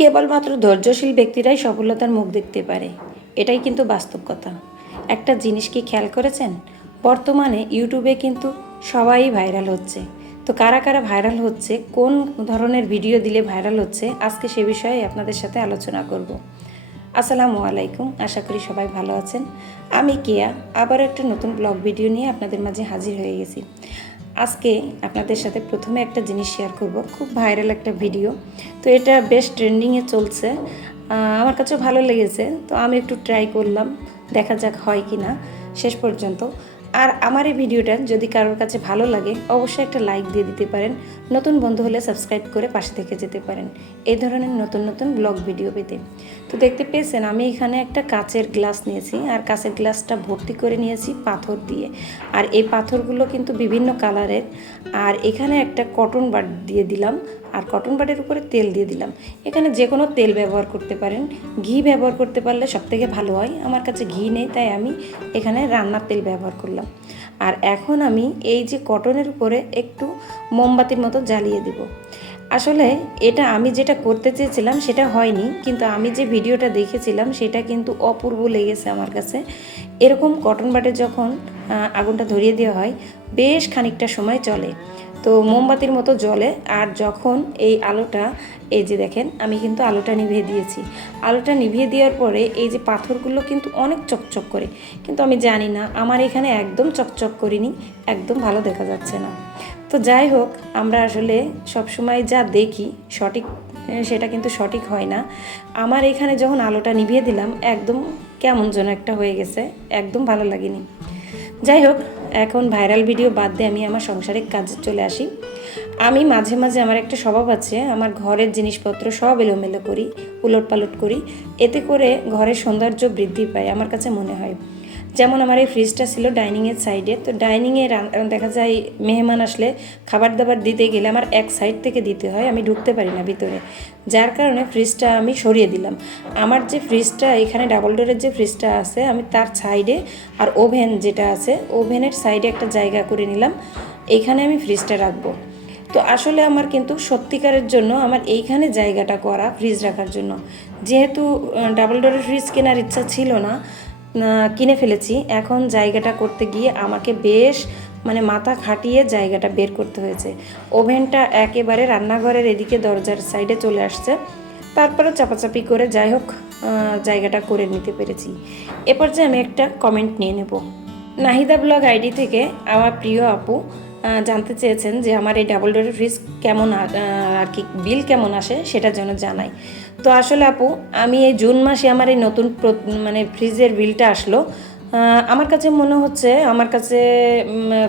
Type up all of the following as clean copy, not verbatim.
কেবলমাত্র ধৈর্যশীল ব্যক্তিরাই সফলতার মুখ দেখতে পারে, এটাই কিন্তু বাস্তব কথা। একটা জিনিস কি খেয়াল করেছেন? বর্তমানে ইউটিউবে কিন্তু সবাই ভাইরাল হচ্ছে। তো কারা কারা ভাইরাল হচ্ছে, কোন ধরনের ভিডিও দিলে ভাইরাল হচ্ছে, আজকে সে বিষয়ে আপনাদের সাথে আলোচনা করব। আসসালামু আলাইকুম, আশা করি সবাই ভালো আছেন। আমি কেয়া আবার একটা নতুন ব্লগ ভিডিও নিয়ে আপনাদের মাঝে হাজির হয়ে গেছি। আজকে আপনাদের সাথে প্রথমে একটা জিনিস শেয়ার করব, খুব ভাইরাল একটা ভিডিও। তো এটা বেশ ট্রেন্ডিংয়ে চলছে, আমার কাছেও ভালো লেগেছে। তো আমি একটু ট্রাই করলাম, দেখা যাক হয় কি না শেষ পর্যন্ত। আর আমার এই ভিডিওটা যদি কারোর কাছে ভালো লাগে অবশ্যই একটা লাইক দিয়ে দিতে পারেন। নতুন বন্ধু হলে সাবস্ক্রাইব করে পাশে থেকে যেতে পারেন এই ধরনের নতুন নতুন ব্লগ ভিডিও পেতে। তো দেখতে পেয়েছেন আমি এখানে একটা কাচের গ্লাস নিয়েছি, আর কাচের গ্লাসটা ভর্তি করে নিয়েছি পাথর দিয়ে। আর এই পাথরগুলো কিন্তু বিভিন্ন কালারের। আর এখানে একটা কটন বাড দিয়ে দিলাম, আর কটন বাডের উপরে তেল দিয়ে দিলাম। এখানে যে কোনো তেল ব্যবহার করতে পারেন, ঘি ব্যবহার করতে পারলে সবথেকে ভালো হয়। আমার কাছে ঘি নেই, তাই আমি এখানে রান্নার তেল ব্যবহার করলাম। আর এখন আমি এই যে কটনের উপরে একটু মোমবাতির মতো জ্বালিয়ে দিব। আসলে এটা আমি যেটা করতে চেয়েছিলাম সেটা হয়নি, কিন্তু আমি যে ভিডিওটা দেখেছিলাম সেটা কিন্তু অপূর্ব লেগেছে আমার কাছে। এরকম কটন বাটে যখন আগুনটা ধরিয়ে দেওয়া হয় বেশ খানিকটা সময় চলে, তো মোমবাতির মতো জ্বলে। আর যখন এই আলোটা, এই যে দেখেন আমি কিন্তু আলোটা নিভিয়ে দিয়েছি। আলোটা নিভিয়ে দেওয়ার পরে এই যে পাথরগুলো কিন্তু অনেক চকচক করে, কিন্তু আমি জানি না আমার এখানে একদম চকচক করিনি, একদম ভালো দেখা যাচ্ছে না। তো যাই হোক, আমরা আসলে সবসময় যা দেখি সঠিক সেটা কিন্তু সঠিক হয় না। আমার এখানে যখন আলোটা নিভিয়ে দিলাম একদম কেমন যেন একটা হয়ে গেছে, একদম ভালো লাগেনি। যাই হোক, এখন ভাইরাল ভিডিও বাদ দিয়ে আমি আমার সাংসারিক কাজে চলে আসি। আমি মাঝে মাঝে আমার একটা স্বভাব আছে, আমার ঘরের জিনিসপত্র সব এলোমেলো করি, উলটপালট করি। এতে করে ঘরের সৌন্দর্য বৃদ্ধি পায় আমার কাছে মনে হয়। যেমন আমার এই ফ্রিজটা ছিল ডাইনিংয়ের সাইডে, তো ডাইনিংয়ে দেখা যায় মেহমান আসলে খাবার দাবার দিতে গেলে আমার এক সাইড থেকে দিতে হয়, আমি ঢুকতে পারি না ভিতরে। যার কারণে ফ্রিজটা আমি সরিয়ে দিলাম। আমার যে ফ্রিজটা এখানে ডাবল ডোরের যে ফ্রিজটা আছে আমি তার সাইডে, আর ওভেন যেটা আছে ওভেনের সাইডে একটা জায়গা করে নিলাম, এইখানে আমি ফ্রিজটা রাখবো। তো আসলে আমার কিন্তু সত্যিকারের জন্য আমার এইখানে জায়গাটা করা ফ্রিজ রাখার জন্য। যেহেতু ডাবল ডোরের ফ্রিজ কেনার ইচ্ছা ছিল না, কিনে ফেলেছি। এখন জায়গাটা করতে গিয়ে আমাকে বেশ মাথা খাটিয়ে জায়গাটা বের করতে হয়েছে। ওভেনটা একেবারে রান্নাঘরের এদিকে দরজার সাইডে চলে আসছে, তারপরে চাপাচাপি করে যাই হোক জায়গাটা করে নিতে পেরেছি। এরপর যে আমি একটা কমেন্ট নিয়ে নেব। নাহিদা ব্লগ আইডি থেকে আমার প্রিয় আপু জানতে চেয়েছেন যে আমার এই ডাবল ডোরের ফ্রিজ কেমন আর কি বিল কেমন আসে সেটা যেন জানাই। তো আসলে আপু, আমি এই জুন মাসে আমার এই নতুন ফ্রিজের বিলটা আসলো। আমার কাছে মনে হচ্ছে আমার কাছে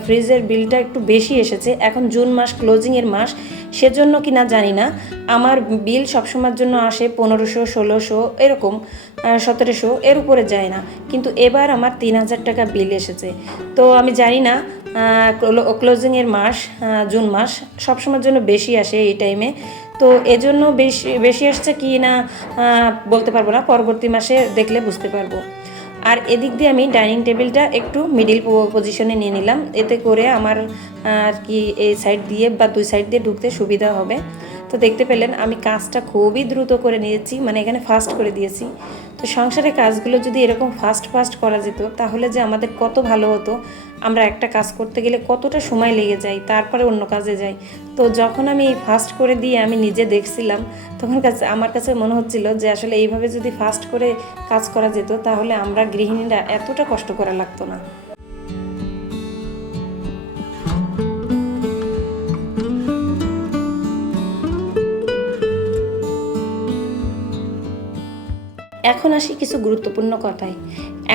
ফ্রিজের বিলটা একটু বেশি এসেছে। এখন জুন মাস ক্লোজিংয়ের মাস, সেজন্য কি না জানি না আমার বিল সবসময়ের জন্য আসে 1500, 1600 এরকম, 1700 এর উপরে যায় না। কিন্তু এবার আমার 3000 টাকা বিল এসেছে। তো আমি জানি না ক্লোজিংয়ের মাস জুন মাস সবসময়ের জন্য বেশি আসে এই টাইমে। তো এজন্য বেশি বেশি আসছে কি না বলতে পারবো না, পরবর্তী মাসে দেখলে বুঝতে পারবো। আর এদিক দিয়ে আমি ডাইনিং টেবিলটা একটু মিডিল পজিশনে নিয়ে নিলাম, এতে করে আমার আর কি এই সাইড দিয়ে বা দুই সাইড দিয়ে ঢুকতে সুবিধা হবে। তো দেখতে পেলেন আমি কাজটা খুবই দ্রুত করে নিয়েছি, এখানে ফাস্ট করে দিয়েছি। তো সংসারের কাজগুলো যদি এরকম ফাস্ট ফাস্ট করা যেত তাহলে যে আমাদের কত ভালো হতো। আমরা একটা কাজ করতে গেলে কতটা সময় লেগে যায়, তারপরে অন্য কাজে যাই। তো যখন আমি ফাস্ট করে দিয়ে আমি নিজে দেখছিলাম, তখন আমার কাছে মনে হচ্ছিল যে আসলে এইভাবে যদি ফাস্ট করে কাজ করা যেত তাহলে আমরা গৃহিণীরা এতটা কষ্ট করা লাগতো না। এখন আসি কিছু গুরুত্বপূর্ণ কথায়।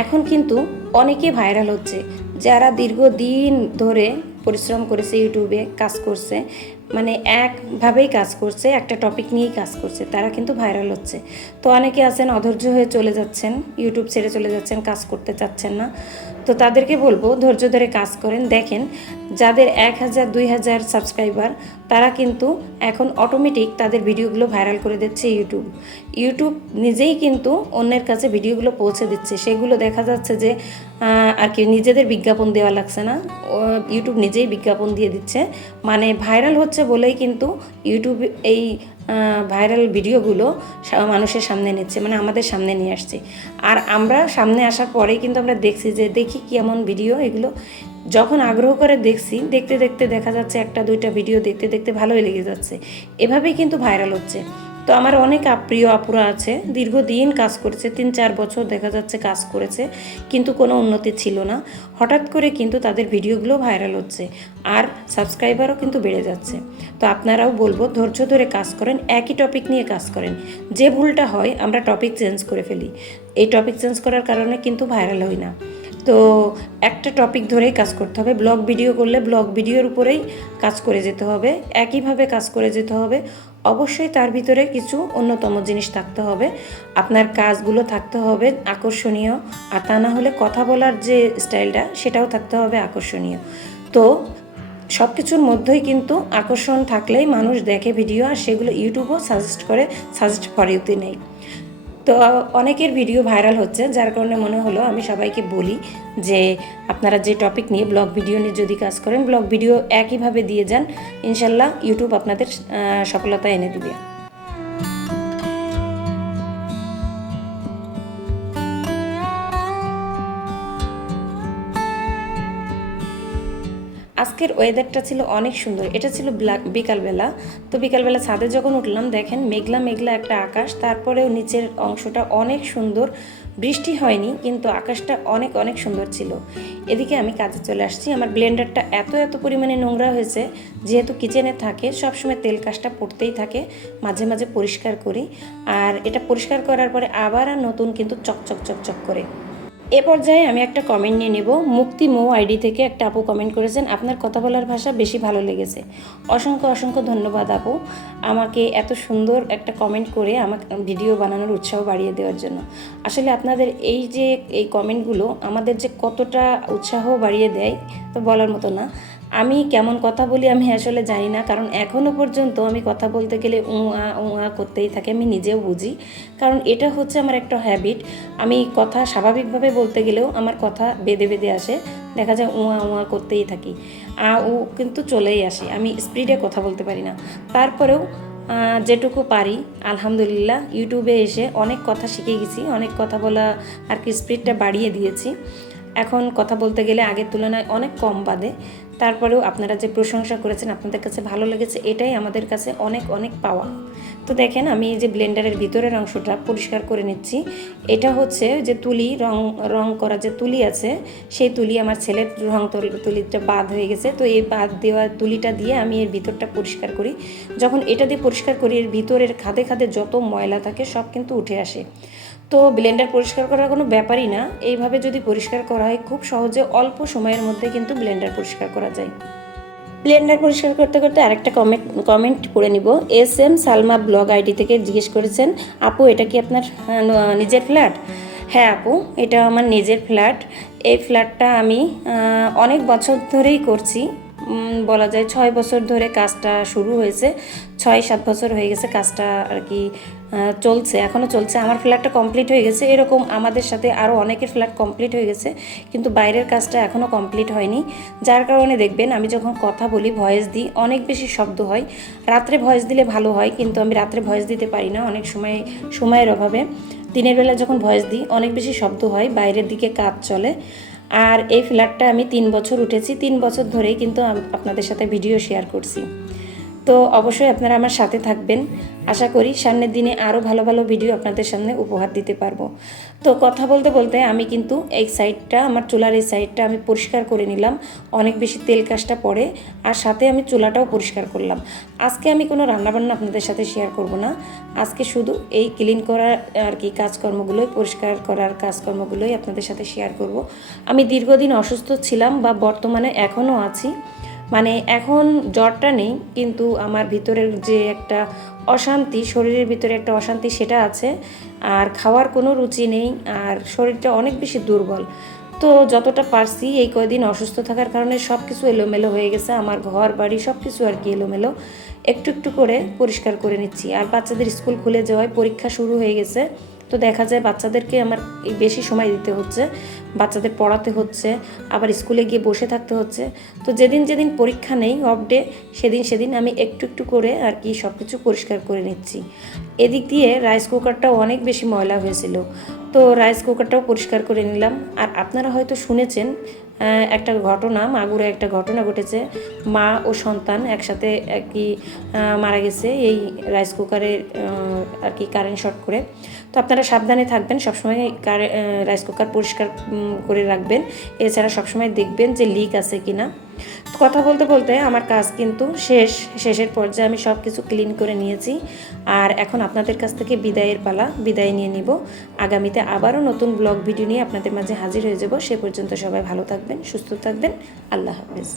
এখন কিন্তু অনেকে ভাইরাল হচ্ছে, যারা দীর্ঘদিন ধরে পরিশ্রম করেছে, ইউটিউবে কাজ করছে, একভাবেই কাজ করছে, একটা টপিক নিয়েই কাজ করছে, তারা কিন্তু ভাইরাল হচ্ছে। তো অনেকে আছেন অধৈর্য হয়ে চলে যাচ্ছেন, ইউটিউব ছেড়ে চলে যাচ্ছেন, কাজ করতে চাচ্ছেন না। তো তাদেরকে বলবো ধৈর্য ধরে কাজ করেন। দেখেন, যাদের 1000, 2000 সাবস্ক্রাইবার, তারা কিন্তু এখন অটোমেটিক তাদের ভিডিওগুলো ভাইরাল করে দিচ্ছে ইউটিউব নিজেই কিন্তু অন্যের কাছে ভিডিওগুলো পৌঁছে দিচ্ছে। সেগুলো দেখা যাচ্ছে যে আর কি নিজেদের বিজ্ঞাপন দেওয়া লাগছে না, ইউটিউব নিজেই বিজ্ঞাপন দিয়ে দিচ্ছে। মানে ভাইরাল হচ্ছে বলেই কিন্তু ইউটিউব এই ভাইরাল ভিডিওগুলো মানুষের সামনে নিচ্ছে, মানে আমাদের সামনে নিয়ে আসছে। আর আমরা সামনে আসার পরেই কিন্তু আমরা দেখছি যে দেখি কেমন ভিডিও এগুলো। যখন আগ্রহ করে দেখছি, দেখতে দেখতে দেখা যাচ্ছে একটা দুইটা ভিডিও দেখতে দেখতে ভালোই লেগে যাচ্ছে। এভাবেই কিন্তু ভাইরাল হচ্ছে। তো আমার অনেক প্রিয় আপুরা আছে, দীর্ঘদিন কাজ করেছে, 3-4 বছর দেখা যাচ্ছে কাজ করেছে, কিন্তু কোনো উন্নতি ছিল না। হঠাৎ করে কিন্তু তাদের ভিডিওগুলো ভাইরাল হচ্ছে, আর সাবস্ক্রাইবারও কিন্তু বেড়ে যাচ্ছে। তো আপনারাও বলবো ধৈর্য ধরে কাজ করেন, একই টপিক নিয়ে কাজ করেন। যে ভুলটা হয় আমরা টপিক চেঞ্জ করে ফেলি, এই টপিক চেঞ্জ করার কারণে কিন্তু ভাইরাল হই না। তো একটা টপিক ধরেই কাজ করতে হবে। ব্লগ ভিডিও করলে ব্লগ ভিডিওর উপরেই কাজ করে যেতে হবে, একইভাবে কাজ করে যেতে হবে। অবশ্যই তার ভিতরে কিছু অন্যতম জিনিস থাকতে হবে, আপনার কাজগুলো থাকতে হবে আকর্ষণীয়, আর তা না হলে কথা বলার যে স্টাইলটা সেটাও থাকতে হবে আকর্ষণীয়। তো সব কিছুর মধ্যেই কিন্তু আকর্ষণ থাকলেই মানুষ দেখে ভিডিও, আর সেগুলো ইউটিউবও সাজেস্ট করেতে নেই। তো অনেকের ভিডিও ভাইরাল হচ্ছে, যার কারণে মনে হলো আমি সবাইকে বলি যে আপনারা যে টপিক নিয়ে ব্লগ ভিডিও নিয়ে যদি কাজ করেন, ব্লগ ভিডিও একইভাবে দিয়ে যান, ইনশাল্লাহ ইউটিউব আপনাদের সফলতা এনে দিবে। আজকের ওয়েদারটা ছিল অনেক সুন্দর, এটা ছিল বিকালবেলা। তো বিকালবেলা ছাদে যখন উঠলাম, দেখেন মেঘলা মেঘলা একটা আকাশ, তারপরেও নিচের অংশটা অনেক সুন্দর, বৃষ্টি হয়নি কিন্তু আকাশটা অনেক অনেক সুন্দর ছিল। এদিকে আমি কাজে চলে আসছি। আমার ব্লেন্ডারটা এত এত পরিমাণে নোংরা হয়েছে, যেহেতু কিচেনে থাকে সবসময় তেল কাজটা পড়তেই থাকে, মাঝে মাঝে পরিষ্কার করি। আর এটা পরিষ্কার করার পরে আবার নতুন কিন্তু চকচক চকচক করে। এ পর্যায়ে আমি একটা কমেন্ট নিয়ে নেব। মুক্তি মৌ আইডি থেকে একটা আপু কমেন্ট করেছেন, আপনার কথা বলার ভাষা বেশি ভালো লেগেছে। অসংখ্য অসংখ্য ধন্যবাদ আপু, আমাকে এত সুন্দর একটা কমেন্ট করে আমাকে ভিডিও বানানোর উৎসাহ বাড়িয়ে দেওয়ার জন্য। আসলে আপনাদের এই কমেন্টগুলো আমাদের যে কতটা উৎসাহ বাড়িয়ে দেয় তো বলার মতো না। আমি কেমন কথা বলি আমি আসলে জানি না, কারণ এখনও পর্যন্ত আমি কথা বলতে গেলে উঁ করতেই থাকি, আমি নিজেও বুঝি। কারণ এটা হচ্ছে আমার একটা হ্যাবিট। আমি কথা স্বাভাবিকভাবে বলতে গেলেও আমার কথা বেঁধে বেঁধে আসে, দেখা যায় উঁ করতেই থাকি, ও কিন্তু চলেই আসে, আমি স্পিডে কথা বলতে পারি না। তারপরেও যেটুকু পারি আলহামদুলিল্লাহ ইউটিউবে এসে অনেক কথা শিখে গেছি, অনেক কথা বলা আর কি স্পিডটা বাড়িয়ে দিয়েছি। এখন কথা বলতে গেলে আগের তুলনায় অনেক কম বাদে। তারপরেও আপনারা যে প্রশংসা করেছেন, আপনাদের কাছে ভালো লেগেছে, এটাই আমাদের কাছে অনেক অনেক পাওয়া। তো দেখেন আমি এই যে ব্লেন্ডারের ভিতরের অংশটা পরিষ্কার করে নিচ্ছি। এটা হচ্ছে যে তুলি রং করা যে তুলি আছে, সেই তুলি আমার ছেলের তুলিটা বাদ হয়ে গেছে। তো এই বাদ দেওয়া তুলিটা দিয়ে আমি এর ভিতরটা পরিষ্কার করি। যখন এটা দিয়ে পরিষ্কার করি, এর ভিতরের খাদে খাদে যত ময়লা থাকে সব কিন্তু উঠে আসে। তো ব্লেন্ডার পরিষ্কার করার কোনো ব্যাপারই না, এইভাবে যদি পরিষ্কার করা হয় খুব সহজে অল্প সময়ের মধ্যে কিন্তু ব্লেন্ডার পরিষ্কার করা যায়। ব্লেন্ডার পরিষ্কার করতে করতে আরেকটা কমেন্ট পড়ে নিব। SM সালমা ব্লগ আইডি থেকে জিজ্ঞেস করেছেন, আপু এটা কি আপনার নিজের ফ্ল্যাট? হ্যাঁ আপু, এটা আমার নিজের ফ্ল্যাট। এই ফ্ল্যাটটা আমি অনেক বছর ধরেই করছি, বলা যায় 6 বছর ধরে কাজটা শুরু হয়েছে, 6-7 বছর হয়ে গেছে কাজটা আর কি চলছে, এখনও চলছে। আমার ফ্ল্যাটটা কমপ্লিট হয়ে গেছে, এরকম আমাদের সাথে আরও অনেকের ফ্ল্যাট কমপ্লিট হয়ে গেছে, কিন্তু বাইরের কাজটা এখনও কমপ্লিট হয়নি। যার কারণে দেখবেন আমি যখন কথা বলি, ভয়েস দিই, অনেক বেশি শব্দ হয়। রাত্রে ভয়েস দিলে ভালো হয়, কিন্তু আমি রাত্রে ভয়েস দিতে পারি না অনেক সময়ের অভাবে। দিনের বেলা যখন ভয়েস দিই অনেক বেশি শব্দ হয়, বাইরের দিকে কাজ চলে। আর এই ফ্ল্যাটটা আমি 3 বছর উঠেছি, 3 বছর ধরেই কিন্তু আপনাদের সাথে ভিডিও শেয়ার করছি। তো অবশ্যই আপনারা আমার সাথে থাকবেন, আশা করি সামনের দিনে আরও ভালো ভালো ভিডিও আপনাদের সামনে উপহার দিতে পারবো। তো কথা বলতে বলতে আমি কিন্তু এই সাইডটা, আমার চুলার এই সাইডটা আমি পরিষ্কার করে নিলাম, অনেক বেশি তেল কাজটা পড়ে, আর সাথে আমি চুলাটাও পরিষ্কার করলাম। আজকে আমি কোনো রান্নাবান্না আপনাদের সাথে শেয়ার করব না, আজকে শুধু এই ক্লিন করার আর কি কাজকর্মগুলোই, পরিষ্কার করার কাজকর্মগুলোই আপনাদের সাথে শেয়ার করব। আমি দীর্ঘদিন অসুস্থ ছিলাম, বা বর্তমানে এখনও আছি, মানে এখন জ্বরটা নেই, কিন্তু আমার ভিতরের যে একটা অশান্তি, শরীরের ভিতরে একটা অশান্তি সেটা আছে, আর খাওয়ার কোনো রুচি নেই, আর শরীরটা অনেক বেশি দুর্বল। তো যতটা পারছি এই কয়দিন অসুস্থ থাকার কারণে সব কিছু এলোমেলো হয়ে গেছে, আমার ঘর বাড়ি সব কিছু আর কি এলোমেলো, একটু একটু করে পরিষ্কার করে নিচ্ছি। আর বাচ্চাদের স্কুল খুলে যাওয়ায় পরীক্ষা শুরু হয়ে গেছে, তো দেখা যায় বাচ্চাদেরকে আমার এই বেশি সময় দিতে হচ্ছে, বাচ্চাদের পড়াতে হচ্ছে, আবার স্কুলে গিয়ে বসে থাকতে হচ্ছে। তো যেদিন যেদিন পরীক্ষা নেই, অফ ডে, সেদিন আমি একটু একটু করে আর কি সব কিছু পরিষ্কার করে নিচ্ছি। এদিক দিয়ে রাইস কুকারটাও অনেক বেশি ময়লা হয়েছিল, তো রাইস কুকারটাও পরিষ্কার করে নিলাম। আর আপনারা হয়তো শুনেছেন একটা ঘটনা, মাগুরে একটা ঘটনা ঘটেছে, মা ও সন্তান একসাথে আর কি মারা গেছে এই রাইস কুকারের আর কি কারেন্ট শর্ট করে। তো আপনারা সাবধানে থাকবেন, সবসময় রাইস কুকার পরিষ্কার করে রাখবেন। এছাড়া সবসময় দেখবেন যে লিক আছে কি না। কথা বলতে বলতে আমার কাজ কিন্তু শেষের পর্যায়ে আমি সব কিছু ক্লিন করে নিয়েছি। আর এখন আপনাদের কাছ থেকে বিদায়ের পালা, বিদায় নিয়ে নিব। আগামীতে আবারও নতুন ব্লগ ভিডিও নিয়ে আপনাদের মাঝে হাজির হয়ে যাব। সে পর্যন্ত সবাই ভালো থাকবেন, সুস্থ থাকবেন। আল্লাহ হাফেজ।